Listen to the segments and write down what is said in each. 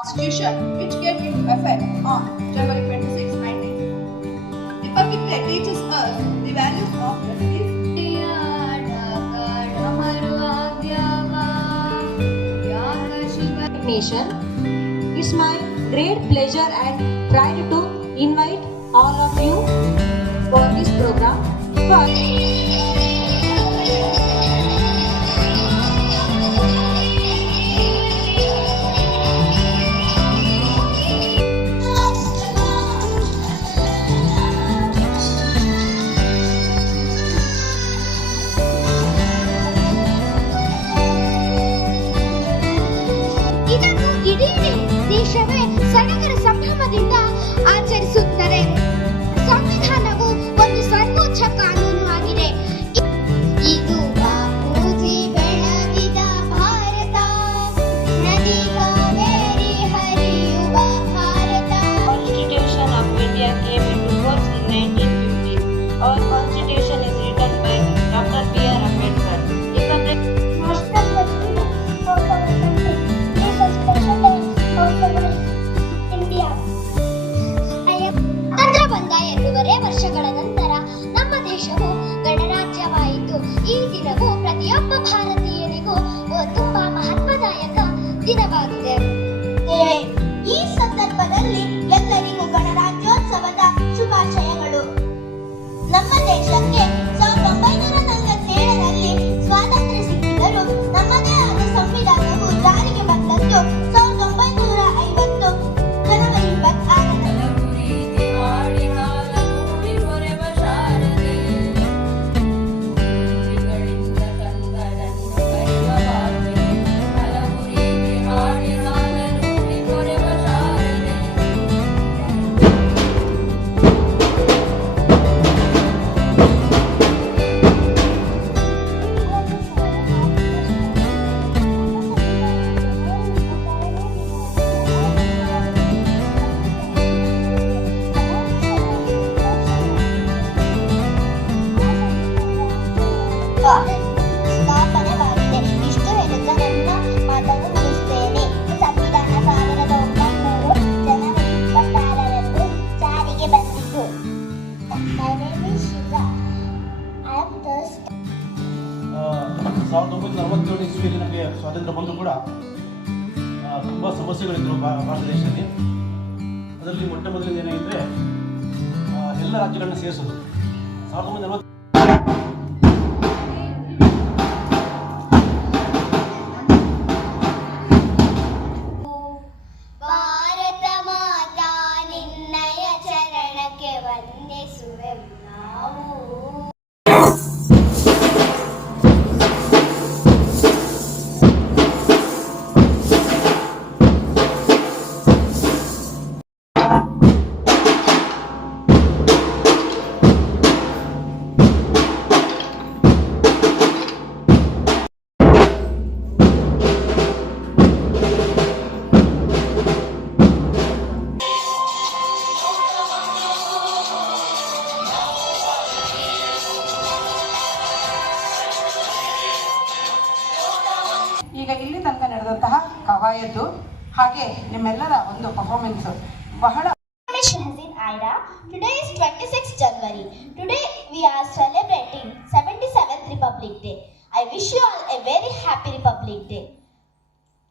Constitution, which came into effect on January 26, 1950. Republic Day teaches us the values of justice. Nation. It's my great pleasure and pride to invite all of you for this program. ಇದನ್ನು ಇಡೀ ದೇಶವೇ ಸಡಗರ ಸಂಭ್ರಮದಿಂದ ಆಚರಿಸುತ್ತದೆ. ಸಂವಿಧಾನವು ಒಂದು ಸರ್ವೋಚ್ಚ ಕಾನೂನು ಆಗಿದೆ. ಇದು ಬಾಪೂಜಿ ಬೆಳಗಿದ ಭಾರತ, ನದಿ ಕಾವೇರಿ ಹರಿಯುವ Bharat. Constitution of India came into force in 1950. Our constitution is written by Dr. B.R. Ambedkar. Republic ಸ್ವಾತಂತ್ರ್ಯ ಬಂದ 2.5 ವರ್ಷಗಳ ನಂತರ ನಮ್ಮ ದೇಶವು ಗಣರಾಜ್ಯವಾಯಿತು. ಈ ದಿನವು ಪ್ರತಿಯೊಬ್ಬ ಭಾರತೀಯನಿಗೂ ತುಂಬಾ ಮಹತ್ವದಾಯಕ ದಿನವಾಗಿದೆ. ಈ ಸಂದರ್ಭದಲ್ಲಿ ಎಲ್ಲರಿಗೂ ಗಣರಾಜ್ಯೋತ್ಸವದ ಶುಭಾಶಯಗಳು. ನಮ್ಮ ದೇಶಕ್ಕೆ 1947ರಲ್ಲಿ ಸ್ವಾತಂತ್ರ್ಯ ಸಿಕ್ಕಿದರೂ ನಮ್ಮದೇ ಆದ ಸಂವಿಧಾನವು ಜಾರಿಗೆ ಬಂದದ್ದು 1950 ಜನವರಿ 26ರಂದು. ಸ್ಥಾಪನೆವಾಗಿದೆ. ಇಷ್ಟು ಹೇಳುತ್ತಾ ನನ್ನ ಮಾತನ್ನು ಮುಗಿಸುತ್ತೇನೆ. ಸಂವಿಧಾನ 1900 ಜನವರಿ 26ರಂದು ಜಾರಿಗೆ ಬಂದಿತು. My name is Shiva. I am the 1947 ಇಸ್ವಿಯಲ್ಲಿ ನಮಗೆ ಸ್ವಾತಂತ್ರ್ಯ ಬಂದು ಕೂಡ ತುಂಬ ಸಮಸ್ಯೆಗಳಿದ್ದರು ಭಾರತ ದೇಶದಲ್ಲಿ. ಅದರಲ್ಲಿ ಮೊಟ್ಟ ಮೊದಲಿಗೆ ಏನಾಗಿದ್ದರೆ ಎಲ್ಲ ರಾಜ್ಯಗಳನ್ನ ಸೇರಿಸೋದು. 1940 ಭಾರತ ಮಾತಾ ನಿನ್ನಯ ಚರಣಕ್ಕೆ ವಂದಿಸುವೆ ನಾವು. ಈಗ ಇಲ್ಲಿ ತನಕ ನಡೆದಂತಹ ಕವಾಯತು ಹಾಗೆ ನಿಮ್ಮೆಲ್ಲರ ಒಂದು ಪರ್ಫಾರ್ಮೆನ್ಸ್ ಬಹಳ. Shahzeen Aira, today is 26th January. Today we are celebrating 77th Republic Day. I wish you all a very happy Republic Day.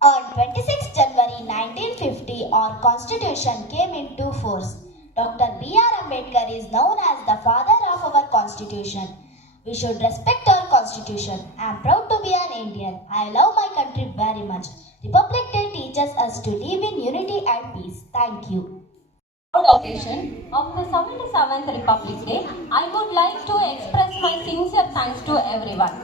On 26th January 1950, our constitution came into force. Dr. B.R. Ambedkar is known as the father of our constitution. We should respect our constitution. I am proud to be an Indian. I love my country very much. Republic Day teaches us to live in unity and peace. Thank you. On occasion of the 77th Republic Day, I would like to express my sincere thanks to everyone.